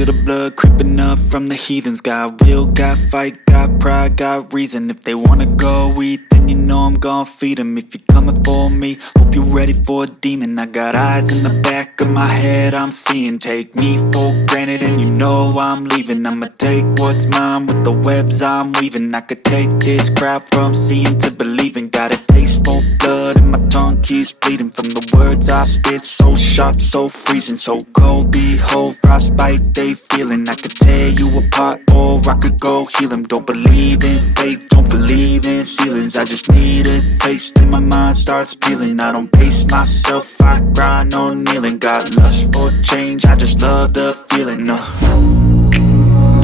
feel the blood creeping up from the heathens. Got will, got fight, got pride, got reason. If they wanna go eat, then you know I'm gon' feed them. If you're coming for me, hope you're ready for a demon. I got eyes in the back of my head, I'm seeing. Take me for granted and you know I'm leaving. I'ma take what's mine with the webs I'm weaving. I could take this crowd from seeing to believing. Got a taste for blood and my tongue keeps bleeding from the words I spit. So sharp, so freezing, so cold. Behold, frostbite they feeling. I could tear you apart or I could go heal them. Don't believe in fate, don't believe in ceilings. I just need a taste and my mind starts peeling. I don't pace myself, I grind on kneeling. Got lust for change, I just love the feeling.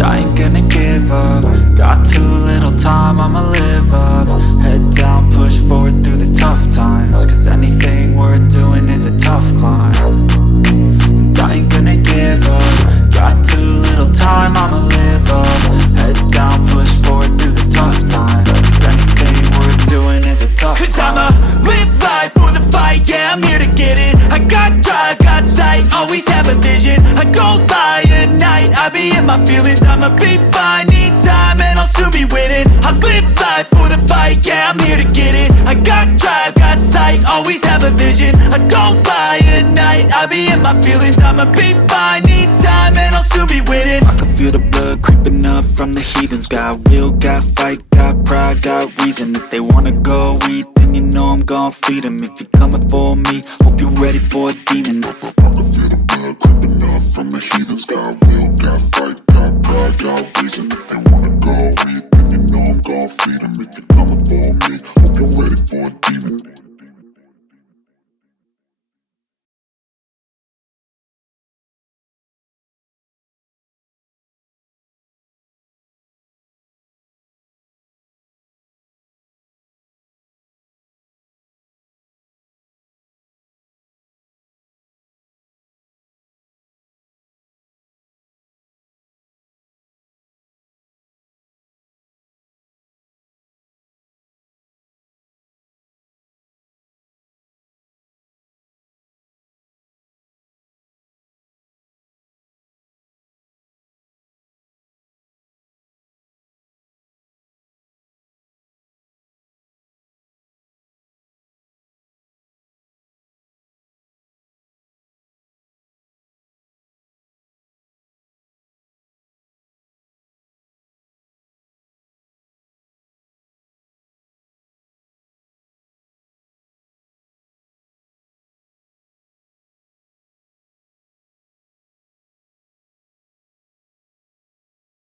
I ain't gonna give up. Got too little time, I'ma live up. Head down, push forward through the tough times. Cause anything worth doing is a tough climb. And I ain't gonna give up. Got too little time, I'ma live up. Head down, push forward through the tough times. Cause anything worth doing is a tough climb. Cause I'ma live life for the fight, yeah, I'm here to get it. I got drive, got sight, always have a vision. I don't lie at night, I be in my feelings. I'ma be fine, need time and I'll soon be winning. I live life for the fight, yeah, I'm here to get it. I got drive, got sight, always have a vision. I don't lie at night, I be in my feelings. I'ma be fine, need time and I'll soon be winning. I can feel the blood creeping up from the heathens. Got will, got fight, got pride, got reason. If they wanna go eat, then you know I'm gon' feed them. If you're coming for me, hope you're ready for a demon. I can feel the blood creeping up from the heathens. Got will, got fight, got pride, got reason. If they wanna go eat, then you know I'm gon' feed them. If you're coming for me, hope you're ready for a demon.